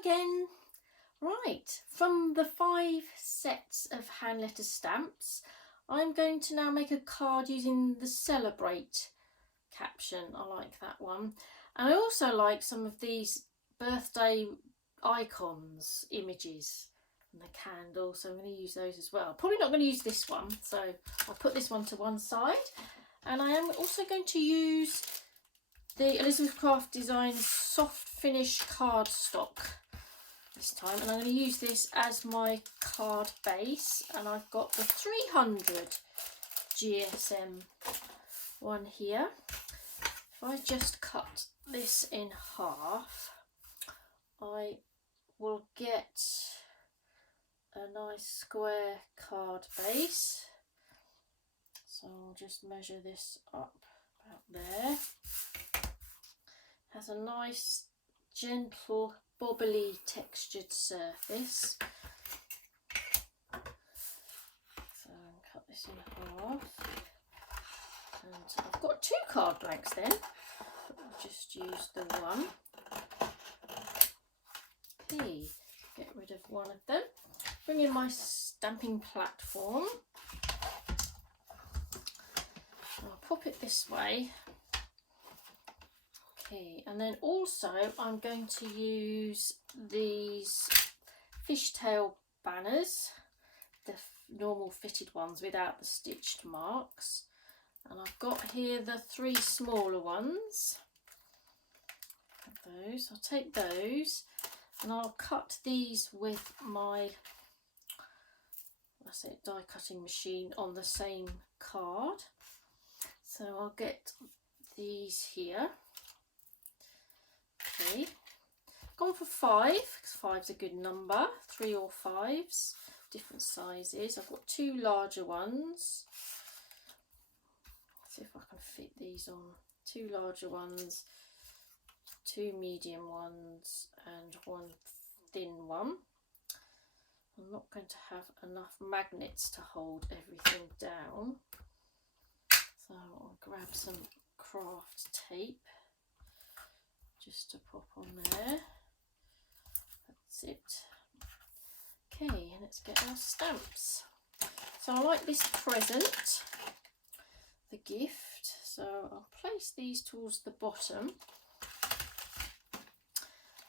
again. Right, from the 5 sets of hand letter stamps, I'm going to now make a card using the Celebrate caption. I like that one. And I also like some of these birthday icons, images, and the candle, so I'm going to use those as well. Probably not going to use this one, so I'll put this one to one side. And I am also going to use the Elizabeth Craft Designs Soft Finish cardstock this time, and I'm going to use this as my card base, and I've got the 300 GSM one here. If I just cut this in half, I will get a nice square card base. So I'll just measure this up about there. Has a nice gentle bobbly textured surface. So I'll cut this in half. And I've got 2 card blanks then. I'll just use the one. Okay, get rid of one of them. Bring in my stamping platform. I'll pop it this way. Okay, and then also I'm going to use these fishtail banners, the normal fitted ones without the stitched marks. And I've got here the 3 smaller ones. Those, I'll take those and I'll cut these with my, that's it, die cutting machine on the same card. So I'll get these here. Okay, gone for 5 because 5's a good number. 3 or 5s, different sizes. I've got 2 larger ones. Let's see if I can fit these on. 2 larger ones, 2 medium ones, and 1 thin one. I'm not going to have enough magnets to hold everything down, so I'll grab some craft tape just to pop on there. That's it. Okay, and let's get our stamps. So I like this present, the gift, so I'll place these towards the bottom.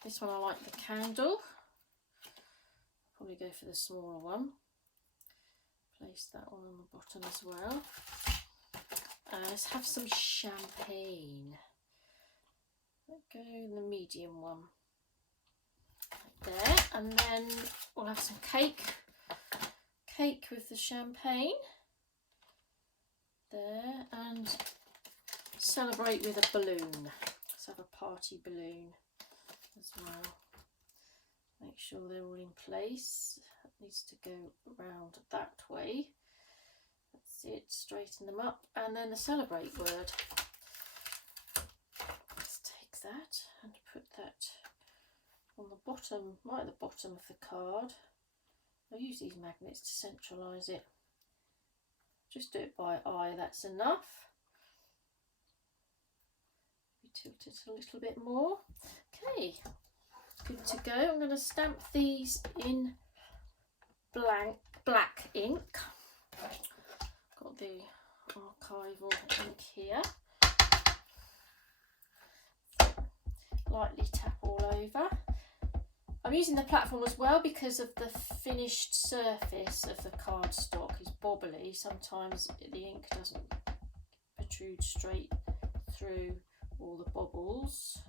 This one I like the candle. Probably go for the smaller one. Place that one on the bottom as well. Let's have some champagne. Let's go in the medium one. Right there, and then we'll have some cake. Cake with the champagne. There, and celebrate with a balloon. Let's have a party balloon as well. Make sure they're all in place. That needs to go round that way. That's it, straighten them up, and then the celebrate word. Let's take that and put that on the bottom, right at the bottom of the card. I'll use these magnets to centralise it. Just do it by eye, that's enough. We tilt it a little bit more. Okay, good to go. I'm going to stamp these in black ink. Got the archival ink here. Lightly tap all over. I'm using the platform as well because of the finished surface of the cardstock is bobbly. Sometimes the ink doesn't protrude straight through all the bobbles.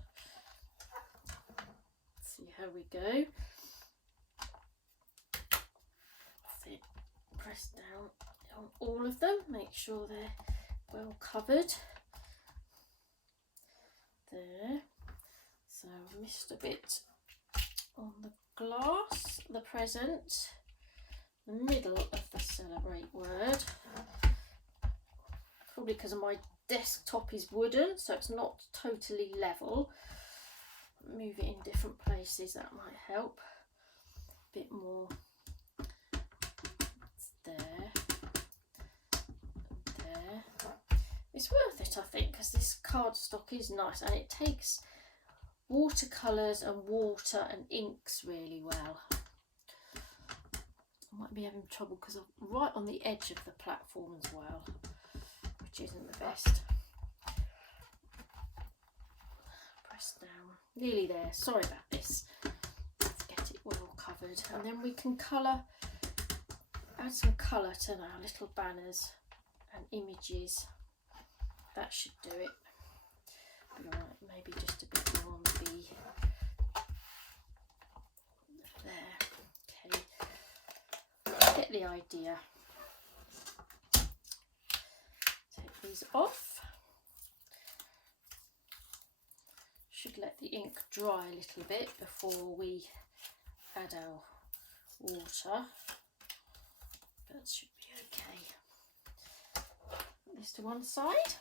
Let's see how we go. Press down on all of them, make sure they're well covered. There. So I missed a bit on the glass, the present, the middle of the celebrate word. Probably because my desktop is wooden, so it's not totally level. Move it in different places, that might help. A bit more. There. There. It's worth it, I think, because this cardstock is nice and it takes watercolours and water and inks really well. I might be having trouble because I'm right on the edge of the platform as well, which isn't the best. Press down, nearly there, sorry about this. Let's get it well covered, and then we can colour, add some colour to our little banners and images. That should do it. Right, maybe just a bit more on the B. There, okay. Get the idea. Take these off. Should let the ink dry a little bit before we add our water. That should be okay. Put this to one side.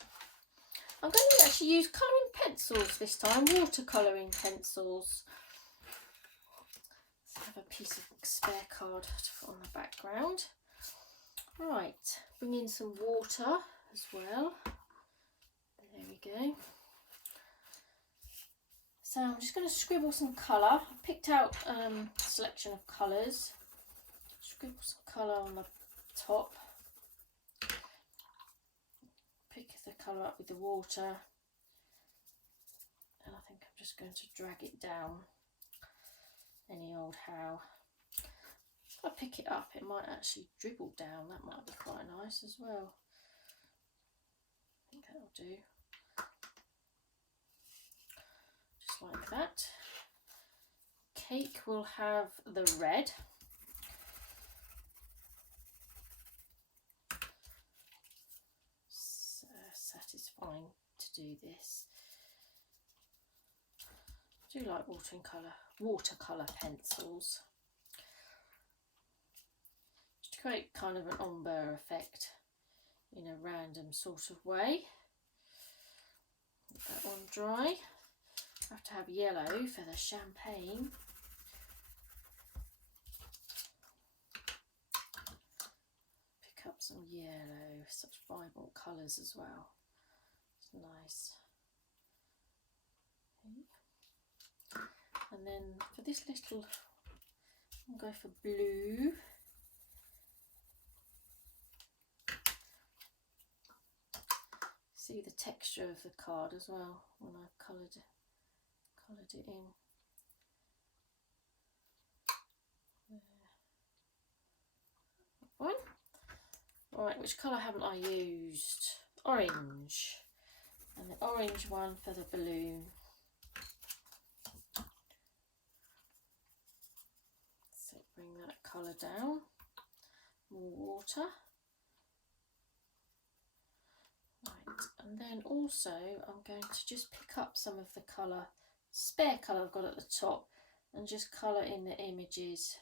I'm going to actually use colouring pencils this time, watercolouring pencils. Let's have a piece of spare card to put on the background. Right, bring in some water as well. There we go. So I'm just going to scribble some colour. I picked out a selection of colours. Scribble some colour on the top. Pick the colour up with the water, and I think I'm just going to drag it down any old how. If I pick it up, it might actually dribble down. That might be quite nice as well. I think that'll do. Just like that. Cake will have the red. Satisfying to do this. I do like watercolour pencils. Just to create kind of an ombre effect in a random sort of way. Let that one dry. I have to have yellow for the champagne. Pick up some yellow, such vibrant colours as well. It's nice. And then for this little, I'll go for blue. See the texture of the card as well when I've coloured it in. There. One. Alright, which colour haven't I used? Orange. And the orange one for the balloon. So bring that colour down. More water. Right, and then also I'm going to just pick up some of the colour, spare colour I've got at the top, and just colour in the images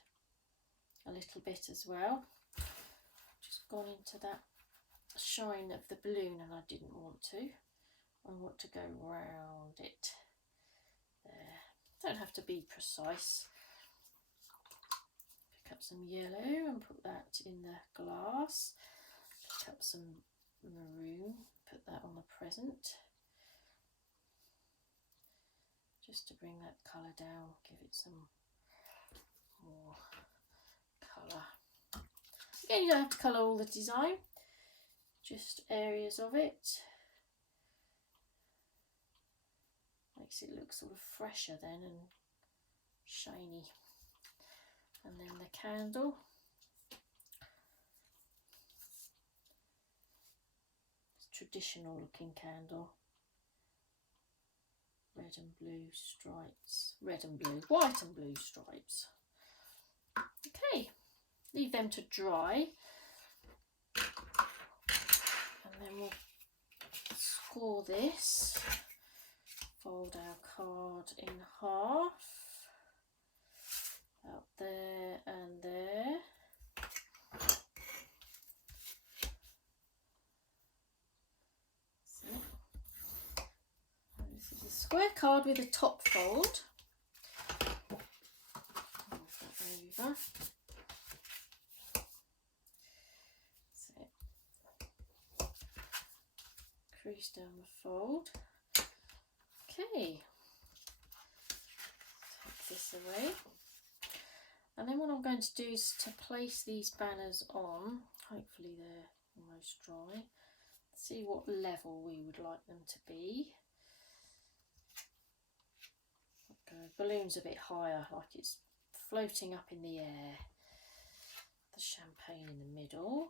a little bit as well. Just gone into that shine of the balloon and I didn't want to. I want to go round it. There. Don't have to be precise. Pick up some yellow and put that in the glass. Pick up some maroon, put that on the present. Just to bring that colour down, give it some more colour. Again, you don't have to colour all the design, just areas of it. Makes it look sort of fresher then and shiny. And then the candle. It's a traditional looking candle. Red and blue stripes. Red and blue, white and blue stripes. Okay, leave them to dry. And then we'll score this. Fold our card in half, out there and there. So, this is a square card with a top fold. Move that over. So, crease down the fold. Okay, this away. And then what I'm going to do is to place these banners on, hopefully they're almost dry, see what level we would like them to be. Okay, balloon's a bit higher, like it's floating up in the air. The champagne in the middle.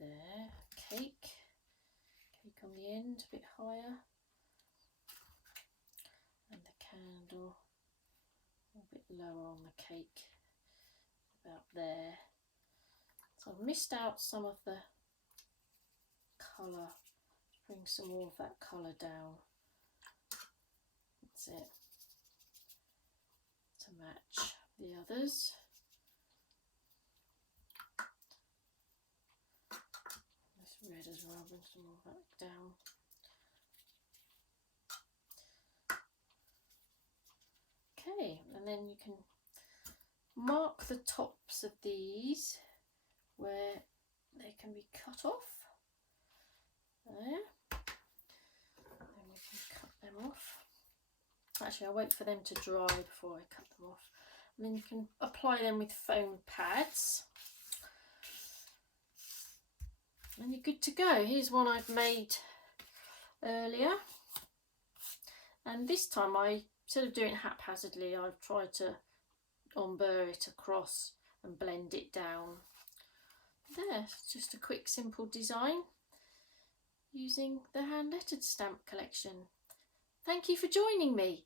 There, cake on the end, a bit higher. And the candle a bit lower on the cake, about there. So I've missed out some of the colour, bring some more of that colour down. That's it, to match the others. This red as well, bring some more of that down. Okay, and then you can mark the tops of these where they can be cut off. There. Then we can cut them off. Actually, I'll wait for them to dry before I cut them off. And then you can apply them with foam pads. And you're good to go. Here's one I've made earlier. And this time, instead of doing it haphazardly, I've tried to embour it across and blend it down. There, just a quick simple design using the hand lettered stamp collection. Thank you for joining me.